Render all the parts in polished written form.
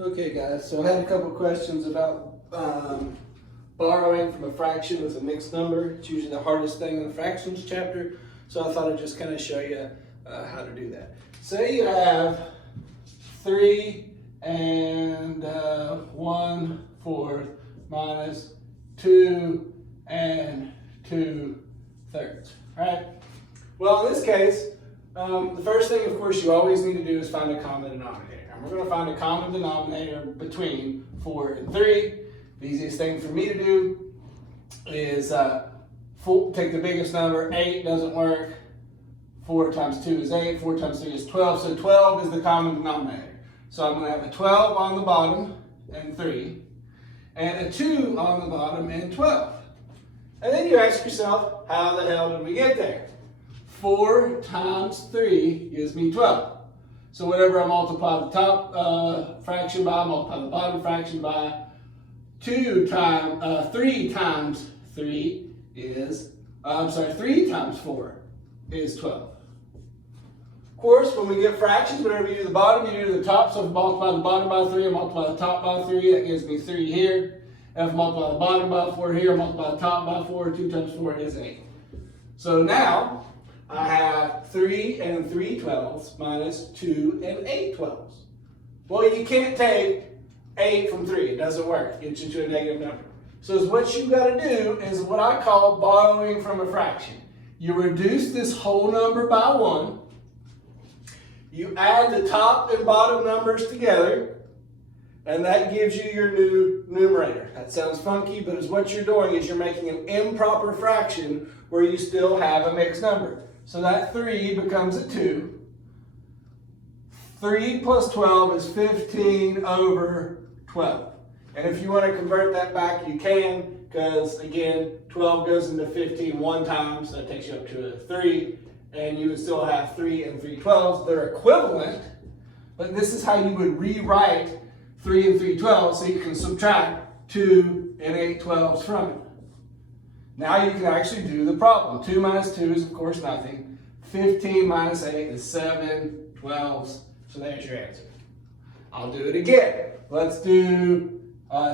Okay guys, so I had a couple questions about borrowing from a fraction with a mixed number. It's usually the hardest thing in the fractions chapter, so I thought I'd just kind of show you how to do that. Say you have 3 and 1/4 minus 2 and 2/3, right? Well, in this case, the first thing, of course, you always need to do is find a common denominator. And we're going to find a common denominator between 4 and 3. The easiest thing for me to do is take the biggest number. 8 doesn't work. 4 times 2 is 8. 4 times 3 is 12. So 12 is the common denominator. So I'm going to have a 12 on the bottom and 3. And a 2 on the bottom and 12. And then you ask yourself, how the hell did we get there? 4 times 3 gives me 12. So whatever I multiply the top fraction by, multiply the bottom fraction by, 3 times 3 is, 3 times 4 is 12. Of course, when we get fractions, whenever you do the bottom, you do the top. So if I multiply the bottom by 3 and multiply the top by 3, that gives me 3 here. And if I multiply the bottom by 4 here, multiply the top by 4, 2 times 4 is 8. So now, I have 3 and 3/12 minus 2 and 8/12. Well, you can't take 8 from 3. It doesn't work. It gets you to a negative number. So what you've got to do is what I call borrowing from a fraction. You reduce this whole number by 1. You add the top and bottom numbers together, and that gives you your new numerator. That sounds funky, but what you're doing is you're making an improper fraction where you still have a mixed number. So that 3 becomes a 2. 3 plus 12 is 15 over 12. And if you want to convert that back, you can, because again, 12 goes into 15 one time, so that takes you up to a 3. And you would still have 3 and 3/12. They're equivalent, but this is how you would rewrite 3 and 3/12, so you can subtract 2 and 8/12 from it. Now you can actually do the problem. 2 minus 2 is, of course, nothing. 15 minus 8 is 7/12. So there's your answer. I'll do it again. Let's do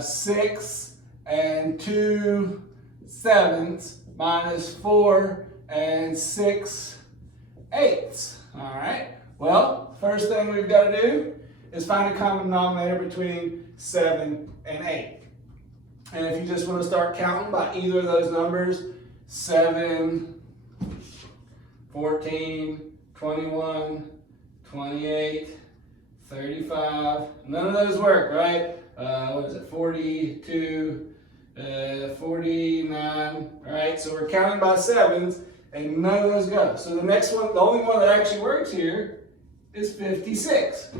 6 and 2/7 minus 4 and 6/8. All right. Well, first thing we've got to do is find a common denominator between 7 and 8. And if you just want to start counting by either of those numbers, 7, 14, 21, 28, 35, none of those work, right? What is it, 42, 49, all right? So we're counting by 7s, and none of those go. So the next one, the only one that actually works here is 56.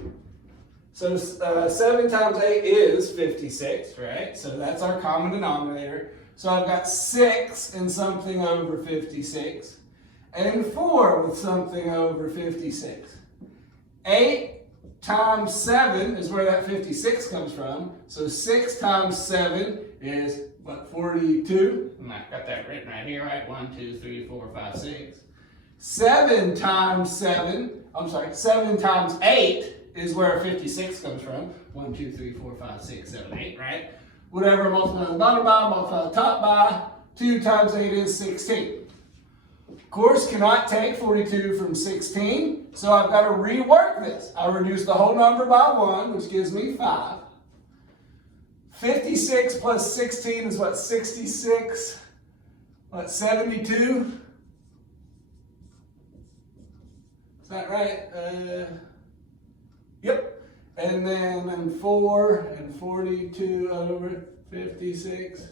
So 7 times 8 is 56, right? So that's our common denominator. So I've got 6 and something over 56, and 4 with something over 56. 8 times 7 is where that 56 comes from. So 6 times 7 is, what, 42? And I've got that written right here, right? 1, 2, 3, 4, 5, 6. 7 times 8 is where 56 comes from. 1, 2, 3, 4, 5, 6, 7, 8, right? Whatever, multiply the bottom by, multiply the top by. 2 times 8 is 16. Of course, cannot take 42 from 16, so I've got to rework this. I reduce the whole number by 1, which gives me 5. 56 plus 16 is what, 66? What, 72? Is that right? Yep. And then 4 and 42 over 56.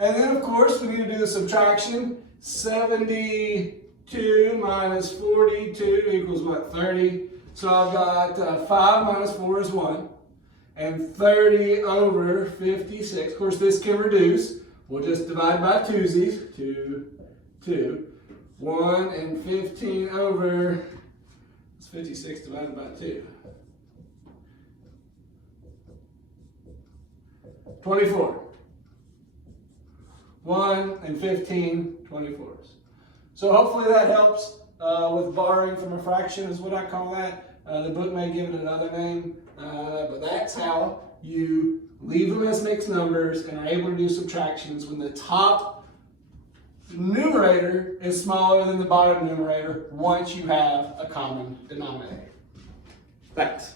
And then, of course, we need to do the subtraction. 72 minus 42 equals what, 30? So I've got 5 minus 4 is 1. And 30 over 56. Of course, this can reduce. We'll just divide by twosies. 2, 2. 1 and 15 over, it's 56 divided by 2. 24. 1 and 15, 24s. So hopefully that helps with borrowing from a fraction is what I call that. The book may give it another name, but that's how you leave them as mixed numbers and are able to do subtractions when the top numerator is smaller than the bottom numerator once you have a common denominator. Thanks.